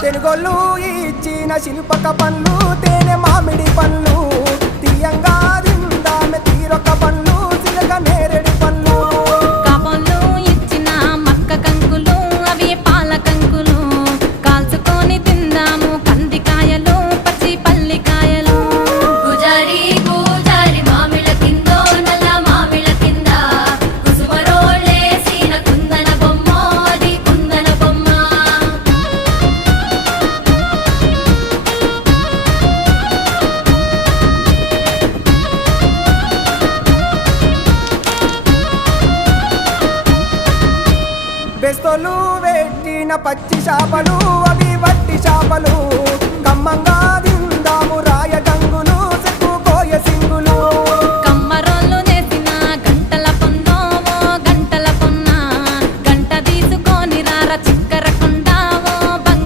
తెనుగోళ్ళు ఇచ్చిన శిల్పక పండ్లు తేనె మామిడి పండ్లు తీయంగా తిందామె తీరొక పండ్లు సిలక నేరేడి పండ్లు కాపంలో ఇచ్చిన మక్క కంకులు అవి పాల కంకులు కాల్చుకొని తిందాము కందికాయలు పచ్చి పల్లికాయలు గుజారి గుజారి మామిళ్ళ కిందో నల్ల మామిళ్ళ కింద కుసుమరోళ్ళేసిన కుందన బొమ్మ అది కుందన బొమ్మ బెస్తోలు పెట్టిన పచ్చి చేపలు అవి వట్టి చేపలు